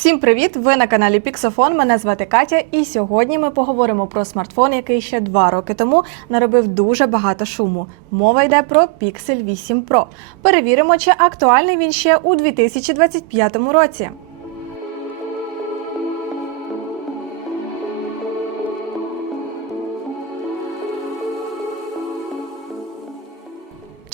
Всім привіт! Ви на каналі Піксофон. Мене звати Катя, і сьогодні ми поговоримо про смартфон, який ще два роки тому наробив дуже багато шуму. Мова йде про Pixel 8 Pro. Перевіримо, чи актуальний він ще у 2025 році.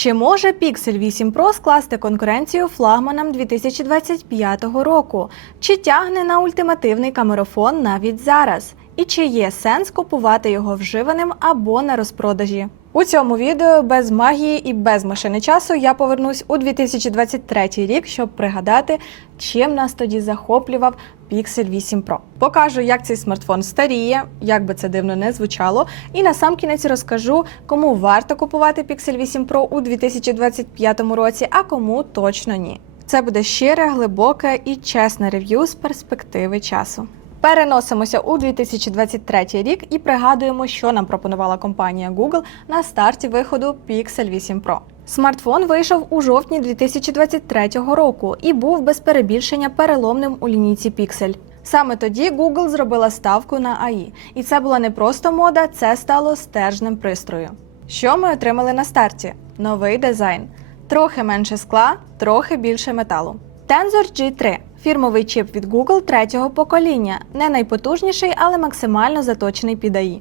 Чи може Pixel 8 Pro скласти конкуренцію флагманам 2025 року? Чи тягне на ультимативний камерафон навіть зараз? І чи є сенс купувати його вживаним або на розпродажі? У цьому відео без магії і без машини часу я повернусь у 2023 рік, щоб пригадати, чим нас тоді захоплював Pixel 8 Pro. Покажу, як цей смартфон старіє, як би це дивно не звучало. І на сам кінець розкажу, кому варто купувати Pixel 8 Pro у 2025 році, а кому точно ні. Це буде щире, глибоке і чесне рев'ю з перспективи часу. Переносимося у 2023 рік і пригадуємо, що нам пропонувала компанія Google на старті виходу Pixel 8 Pro. Смартфон вийшов у жовтні 2023 року і був без перебільшення переломним у лінійці Pixel. Саме тоді Google зробила ставку на AI. І це була не просто мода, це стало стержнем пристрою. Що ми отримали на старті? Новий дизайн. Трохи менше скла, трохи більше металу. Tensor G3 фірмовий чип від Google третього покоління, не найпотужніший, але максимально заточений під AI.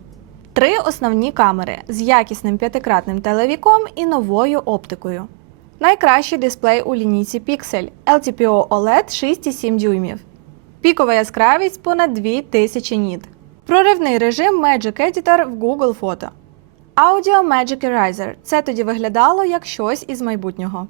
Три основні камери з якісним п'ятикратним телевіком і новою оптикою. Найкращий дисплей у лінійці Pixel LTPO OLED 6,7 дюймів. Пікова яскравість понад 2000 ніт. Проривний режим Magic Editor в Google Фото. Audio Magic Eraser – це тоді виглядало як щось із майбутнього.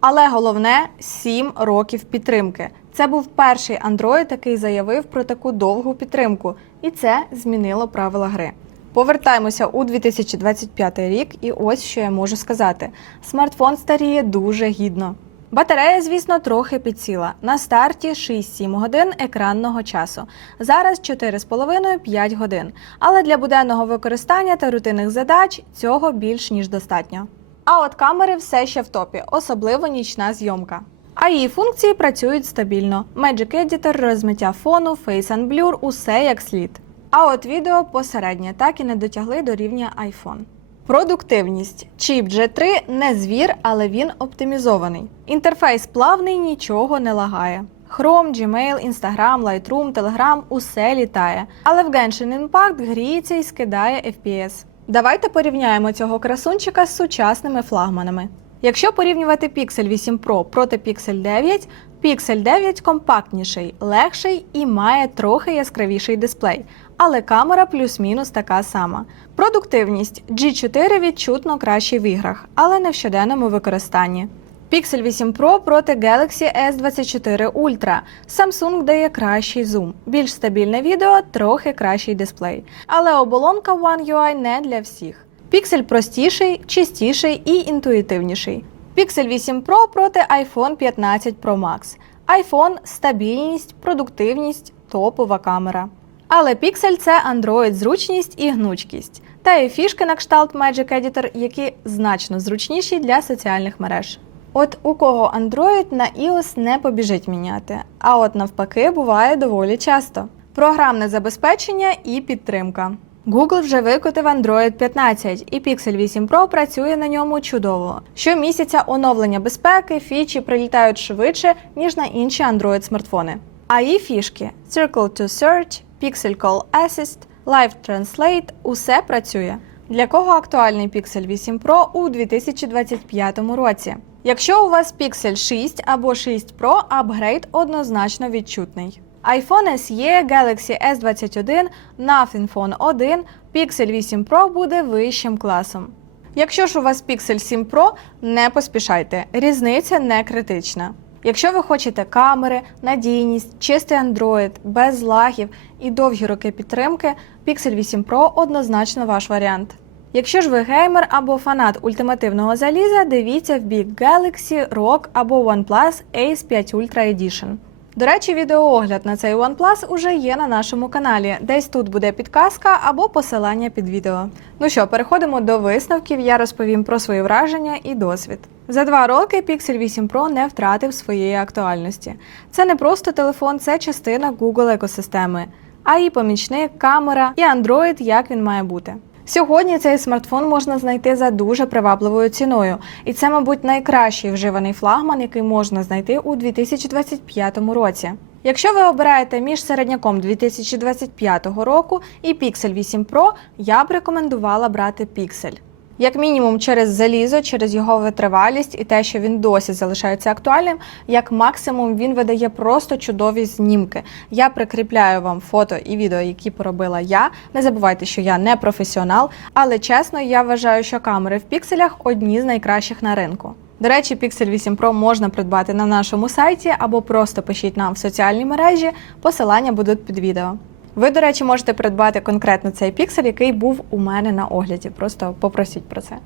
Але головне 7 років підтримки. Це був перший Android, який заявив про таку довгу підтримку, і це змінило правила гри. Повертаємося у 2025 рік, і ось що я можу сказати: смартфон старіє дуже гідно. Батарея, звісно, трохи підсіла. На старті 6-7 годин екранного часу. Зараз 4,5-5 годин. Але для буденного використання та рутинних задач цього більш ніж достатньо. А от камери все ще в топі, особливо нічна зйомка. А її функції працюють стабільно. Magic Editor, розмиття фону, Face and Blur – усе як слід. А от відео посереднє, так і не дотягли до рівня iPhone. Продуктивність. Чіп G3 не звір, але він оптимізований. Інтерфейс плавний, нічого не лагає. Chrome, Gmail, Instagram, Lightroom, Telegram – усе літає. Але в Genshin Impact гріється і скидає FPS. Давайте порівняємо цього красунчика з сучасними флагманами. Якщо порівнювати Pixel 8 Pro проти Pixel 9, Pixel 9 компактніший, легший і має трохи яскравіший дисплей, але камера плюс-мінус така сама. Продуктивність G4 відчутно кращий в іграх, але не в щоденному використанні. Pixel 8 Pro проти Galaxy S24 Ultra. Samsung дає кращий зум, більш стабільне відео, трохи кращий дисплей. Але оболонка One UI не для всіх. Pixel простіший, чистіший і інтуїтивніший. Pixel 8 Pro проти iPhone 15 Pro Max. iPhone стабільність, продуктивність, топова камера. Але Pixel це Android зручність і гнучкість. Та є фішки на кшталт Magic Editor, які значно зручніші для соціальних мереж. От у кого Android на iOS не побіжить міняти, а от навпаки буває доволі часто. Програмне забезпечення і підтримка. Google вже викотив Android 15, і Pixel 8 Pro працює на ньому чудово. Щомісяця оновлення безпеки, фічі прилітають швидше, ніж на інші Android смартфони. А її фішки Circle to Search, Pixel Call Assist, Live Translate – усе працює. Для кого актуальний Pixel 8 Pro у 2025 році? Якщо у вас Pixel 6 або 6 Pro, апгрейд однозначно відчутний. iPhone SE, Galaxy S21, Nothing Phone 1, Pixel 8 Pro буде вищим класом. Якщо ж у вас Pixel 7 Pro, не поспішайте, різниця не критична. Якщо ви хочете камери, надійність, чистий Android, без лагів і довгі роки підтримки, Pixel 8 Pro однозначно ваш варіант. Якщо ж ви геймер або фанат ультимативного заліза, дивіться в бік Galaxy, ROG або OnePlus Ace 5 Ultra Edition. До речі, відеоогляд на цей OnePlus уже є на нашому каналі. Десь тут буде підказка або посилання під відео. Ну що, переходимо до висновків. Я розповім про свої враження і досвід. За два роки Pixel 8 Pro не втратив своєї актуальності. Це не просто телефон, це частина Google екосистеми, а і помічник, камера і Android, як він має бути. Сьогодні цей смартфон можна знайти за дуже привабливою ціною, і це, мабуть, найкращий вживаний флагман, який можна знайти у 2025 році. Якщо ви обираєте між середняком 2025 року і Pixel 8 Pro, я б рекомендувала брати Pixel. Як мінімум через залізо, через його витривалість і те, що він досі залишається актуальним, як максимум він видає просто чудові знімки. Я прикріпляю вам фото і відео, які поробила я. Не забувайте, що я не професіонал, але чесно, я вважаю, що камери в пікселях одні з найкращих на ринку. До речі, Pixel 8 Pro можна придбати на нашому сайті або просто пишіть нам в соціальній мережі. Посилання будуть під відео. Ви, до речі, можете придбати конкретно цей піксель, який був у мене на огляді. Просто попросіть про це.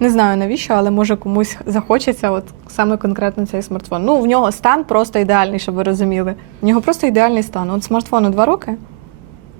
Не знаю навіщо, але може комусь захочеться, от саме конкретно цей смартфон. Ну, в нього стан просто ідеальний, щоб ви розуміли. В нього просто ідеальний стан. От смартфону два роки,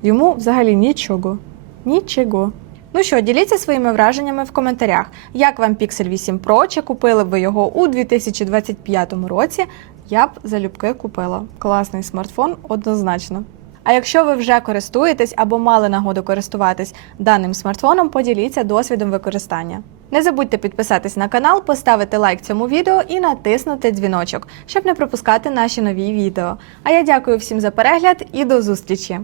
йому взагалі нічого. Нічого. Ну що, діліться своїми враженнями в коментарях. Як вам Pixel 8 Pro? Чи купили ви його у 2025 році? Я б залюбки купила. Класний смартфон, однозначно. А якщо ви вже користуєтесь або мали нагоду користуватись даним смартфоном, поділіться досвідом використання. Не забудьте підписатись на канал, поставити лайк цьому відео і натиснути дзвіночок, щоб не пропускати наші нові відео. А я дякую всім за перегляд і до зустрічі!